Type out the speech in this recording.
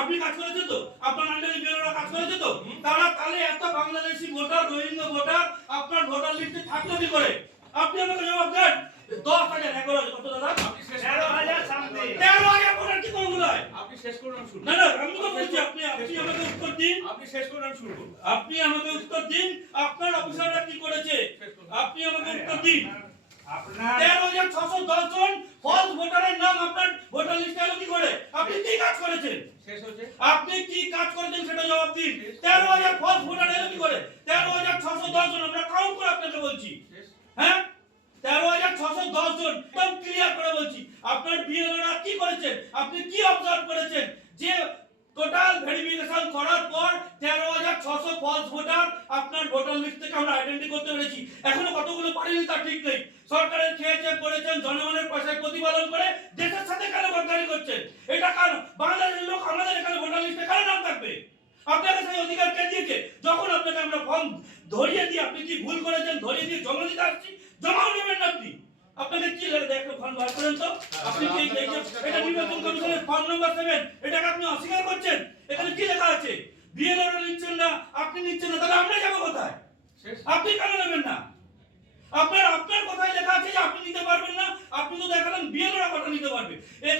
আপনি কাজ করেছেন তো? আপনার আন্ডারে বিএলওরা কাজ করেছে তো? তারা তাহলে এত বাংলাদেশি ভোটার, রোহিঙ্গা ভোটার আপনার ভোটার লিস্টে থাকলো কি করে? আপনি আমাকে জবাব দেন। 10,000 11,000 কত দাদা? আপনি শেষ 13,000 সামথিং। 13,000 ভোটার কি করে মনে হয়? আপনি শেষ করুন আমি শুনবো। না না, আমি তো বলছি আপনি আমাকে উত্তর দিন। আপনি শেষ করুন আমি শুনবো। আপনি আমাকে উত্তর দিন। আপনার অফিসাররা কি করেছে? আপনি আমাকে উত্তর দিন। আপনার 13,610 জন ফলস ভোটারের নাম আপনার ভোটার লিস্টে এলো কি করে? আপনি কি কাজ করেছেন? শেষ হয়েছে। আপনি কি কাজ করেছেন সেটা জবাব দিন। 13,000 ফলস ভোটার এলো কি করে? 13,610 জন আমরা কাউন্ট করে আপনাকে বলছি। শেষ। হ্যাঁ, 13,610 জন একদম ক্লিয়ার করে বলছি। আপনার বিএলওরা কি করেছেন? আপনি কি অবজার্ভ করেছেন যে টোটাল ভেরিফিকেশন করার পর 13,600 ফলস ভোটার আপনার ভোটার লিস্ট থেকে আমরা আইডেন্টি করতে পেরেছি। এখনো কতগুলো পারেনি তা ঠিক নেই। সরকারের খেয়েছে পড়েছেন, জনগণের পয়সায় প্রতিপালন করে দেশের সাথে কেন গদ্দারি করছেন? এটা কারণ বাংলাদেশের লোক আমাদের এখানে ভোটার লিস্টে কেন নাম থাকবে? আপনাকে সেই অধিকার কে দিয়েছে? যখন আপনাকে আমরা ফর্ম ধরিয়ে দিই, আপনি কি ভুল করেছেন ধরিয়ে দিয়ে জমা দিতে আসছি, জমাও নেবেন না আপনি। আপনাকে কি লাগে দেখো ফর্ম বার করেন তো। আপনি কি এটা নির্বাচন কমিশনের ফর্ম নাম্বার 7, এটাকে আপনি অস্বীকার করছেন? এখানে কি লেখা আছে? বিএলওরা নিচ্ছেন না, আপনি নিচ্ছেন না, তাহলে আমরা যাবো কোথায়? শেষ। আপনি কেন নেবেন না? আপনার কথাই লেখা আছে যে আপনি নিতে পারবেন না। আপনি তো দেখালেন বিএলওরা কথা নিতে পারবে। এখানে